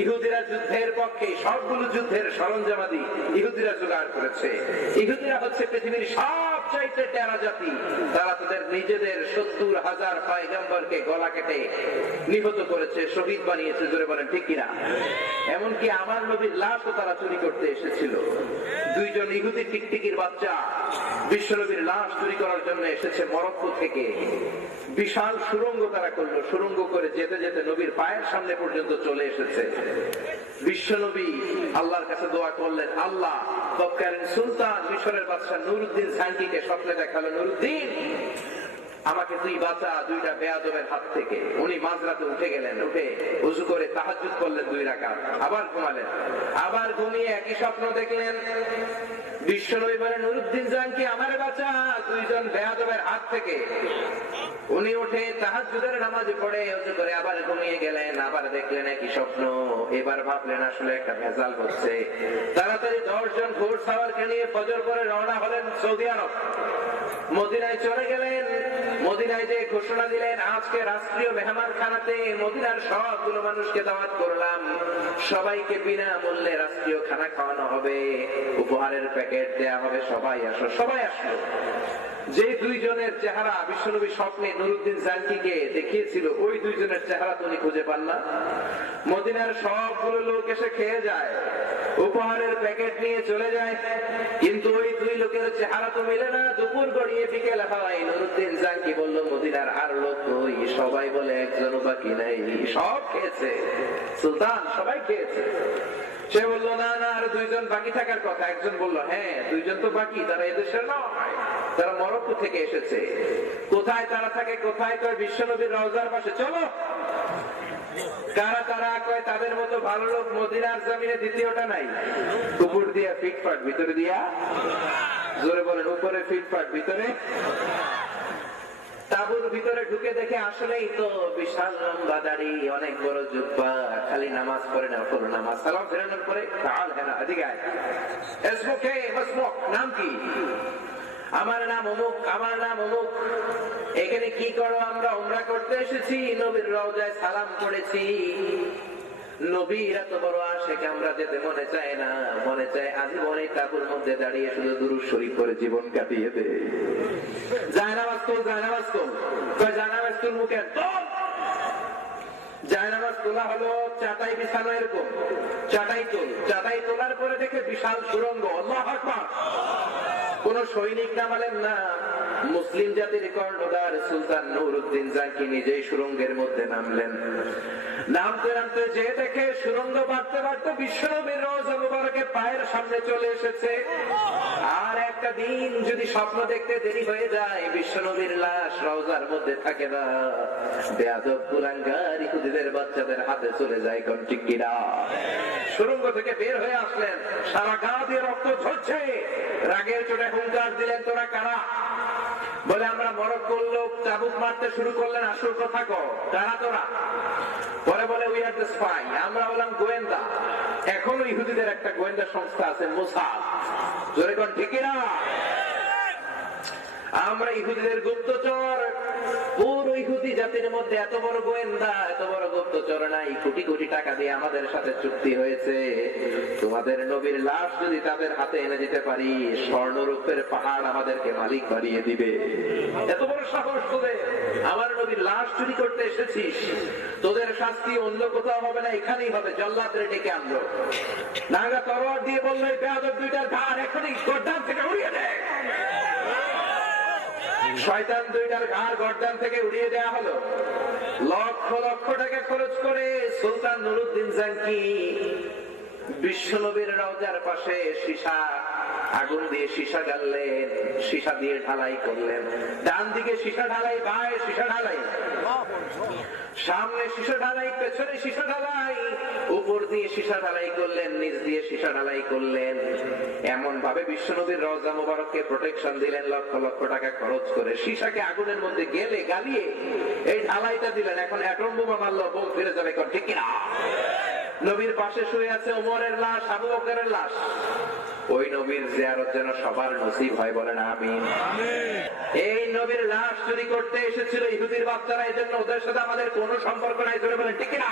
ইহুদিরা যুদ্ধের পক্ষে, সবগুলো যুদ্ধের সরঞ্জামাদি ইহুদিরা জোগাড় করেছে। ইহুদিরা হচ্ছে পৃথিবীর সবচাইতে টেরা জাতি। তারা তাদের নিজেদের 70,000 পয়গম্বরকে গলা কেটে নিহত করেছে, শহীদ বানিয়েছে। জোরে বলেন ঠিক কিনা? এমনকি আমার নবীর লাশও তারা চুরি করতে এসেছিল। দুইজন ইহুদি টিকটিকির বাচ্চা বিশ্ব নবীর লাশ চুরি করার জন্য এসেছে মরক্কো থেকে। বিশাল সুড়ঙ্গ তারা করলো, সুড়ঙ্গ করে যেতে যেতে নবীর পায়ের সামনে পর্যন্ত চলে এসেছে। বিশ্ব নবী আল্লাহর কাছে দোয়া করলেন, আল্লাহ তৎকালীন সুলতান মিশরের বাদশা নুরুদ্দিন জাঙ্গিকে স্বপ্নে দেখালো, নুরুদ্দিন আমাকে তুই বাঁচা দুইটা বেয়াদবের হাত থেকে। উনি মাঝরাতে উঠে গেলেন, উঠে ওযু করে তাহাজ্জুদ করলেন 2 রাকাত, আবার ঘুমালেন। আবার ঘুমিয়ে একই স্বপ্ন দেখলেন। বিশ্বনবী বলেন, নুরুদ্দিন জাঙ্গি আমার বাঁচা দুইজন বেয়াদবের হাত থেকে। উনি উঠে তাহাজ্জুদের নামাজ পড়ে ওযু করে আবার ঘুমিয়ে গেলেন। আবার দেখলেন একই স্বপ্ন। এবার ভাবলেন আসলে একটা ভেজাল হচ্ছে। তাড়াতাড়ি 10 জন ঘোড় সাওয়ারকে নিয়ে ফজর পরে রওনা হলেন সৌদি আরব। মদিনায় চলে গেলেন। মদিনায় যে ঘোষণা দিলেন, আজকে রাষ্ট্রীয় মেহমানখানাতে মদিনার সবগুলো মানুষকে দাওয়াত করলাম, সবাইকে বিনামূল্যে রাষ্ট্রীয় খানা খাওয়ানো হবে, উপহারের প্যাকেট দেয়া হবে, সবাই আসো। সবাই আসলো। যে দুইজনের চেহারা বিশ্বনবী স্বপ্নে নুরুদ্দিন জাঙ্গিকে দেখিয়েছিল, ওই দুইজনের চেহারা তুমি খুঁজে পান না। মদিনার সবগুলো লোক এসে খেয়ে যায়, উপহারের প্যাকেট নিয়ে চলে যায়, কিন্তু ওই দুই লোকের চেহারা তো মিলে না। দুপুর গড়িয়ে বিকেল হয়, নুরুদ্দিন জাঙ্গি বলল, মদিনার আর লোক কই? সবাই বলে একজনও বাকি নাই, সব খেয়েছে সুলতান, সবাই খেয়েছে। সে বলল, না না, আর 2 জন বাকি থাকার কথা। একজন বলল, হ্যাঁ 2 জন তো বাকি, তারা এদেশের নয়, তারা মরক্কো থেকে এসেছে। কোথায় তারা থাকে? কোথায়? কয় বিশ্বনবীর রওজার পাশে। চলো। কারা তারা? কয় তাদের মতো ভালো লোক মদিনার জমিনে দ্বিতীয়টা নাই। উপর দিয়া ফিটফাট, ভিতরে দিয়া, জোরে বলেন, উপরে ফিটফাট, ভিতরে। তাঁবুর ভিতরে ঢুকে দেখে আসলেই তো বিশাল লম্বা দাড়ি, অনেক বড় জুব্বা, খালি নামাজ পড়ে না, পুরো নামাজ। সালাম ফেরানোর পরে কাল হ্যাঁ এদিকে আয়, এসমুকে মসমুক, নাম কি? আমার নাম অমুক, আমার নাম অমুক। এখানে কি করো? আমরা উমরা করতে এসেছি, নবীর রওজায় সালাম করেছি। নবীর এত বড় আশিক, আমরা যেতে মনে চায় না, মনে চায় আজীবন এই তাঁবুর মধ্যে দাঁড়িয়ে শুধু দুরূদ শরীফ পড়ে জীবন কাটিয়ে দে। জায়নামাজ তোল, জায়নামাজ তোল। জায়নামাজ তুল, মুখে জায়নামাজ তোলা হলো, চাটাই বিছানো, এরকম চাটাই তোল। চাটাই তোলার পরে দেখে বিশাল সুড়ঙ্গ। আল্লাহু আকবার। কোন সৈনিক নামালেন না, মুসলিম জাতির কর্ণধার সুলতান নুরুদ্দিন জাঙ্গি নিজেই সুড়ঙ্গের মধ্যে নামলেন। নামতে নামতে যে দেখে সুড়ঙ্গ বাড়তে বাড়তে বিশ্বনবীর রওজা মুবারকে পায়ের সামনে চলে এসেছে। আর একটা দিন যদি স্বপ্ন দেখতে দেরি হয়ে যায়, বিশ্বনবীর লাশ রওজার মধ্যে থাকে না, বেয়াদব কুলাঙ্গার ইহুদিদের বাচ্চাদের হাতে চলে যায়। কোন ঠিক কিনা? সুড়ঙ্গ থেকে বের হয়ে আসলেন, সারা গা দিয়ে রক্ত ঝরছে। রাগের চোটে হুঙ্কার দিলেন, তোরা কারা? বলে, আমরা মরক্কোর লোক। চাবুক মারতে শুরু করলেন, আসল কথা কও, কারা তোরা? পরে বলে, উই আর দ্য স্পাই, আমরা হলাম গোয়েন্দা। এখনো ইহুদিদের একটা গোয়েন্দা সংস্থা আছে, মোসাদ। জোরে কোন ঠিক কিনা? আমরা ইহুদিদের গুপ্তচর। পুরো ইহুদি জাতির মধ্যে এত বড় গোয়েন্দা, এত বড় গুপ্তচর নাই। কোটি কোটি টাকা দিয়ে আমাদের সাথে চুক্তি হয়েছে, তোমাদের নবীর লাশ যদি তাদের হাতে এনে দিতে পারি, স্বর্ণরূপের পাহাড় আমাদেরকে মালিক বানিয়ে দিবে। এত বড় সাহস তোদের! আমার নবীর লাশ চুরি করতে এসেছিস, তোদের শাস্তি অন্য কোথাও হবে না, এখানেই হবে। জল্লাদরে ডেকে আনলো, নাঙ্গা তরোয়ার দিয়ে বললো, এই বেয়াদব দুইটার ঘাড় এখনই গর্দান থেকে উড়িয়ে দে। শয়তান দুইটার ঘাড় গর্দান থেকে উড়িয়ে দেওয়া হলো। লক্ষ লক্ষ টাকা খরচ করে সুলতান নুরুদ্দিন জাঙ্গি বিশ্বনবীর রওজার পাশে সীসা, আগুন দিয়ে সীসা জ্বাললেন, সীসা দিয়ে ঢালাই করলেন। ডান দিকে সীসা ঢালাই, বাঁয়ে সীসা ঢালাই, সামনে সীসা ঢালাই, পেছনে সীসা ঢালাই, উপর দিয়ে সীসা ঢালাই করলেন, নিচ দিয়ে সীসা ঢালাই করলেন। এমন ভাবে বিশ্বনবীর রওজা মুবারককে প্রোটেকশন দিলেন, লক্ষ লক্ষ টাকা খরচ করে। সীসাকে আগুনের মধ্যে গেলে গালিয়ে এই ঢালাইটা দিলেন। এখন অ্যাটম বোমা মারলো, বোম ফিরে যাবে, ঠিক কিনা? নবীর পাশে শুয়ে আছে ওমরের লাশ, আবু বকরের লাশ। ওই নবীর জিয়ারত যেন সবার নসিব হয়, বলেন আমিন। এই নবীর লাশ চুরি করতে এসেছিল ইহুদির বাচ্চারা, এজন্য ওদের সাথে আমাদের কোনো সম্পর্ক নাই, বলেন ঠিক কিনা?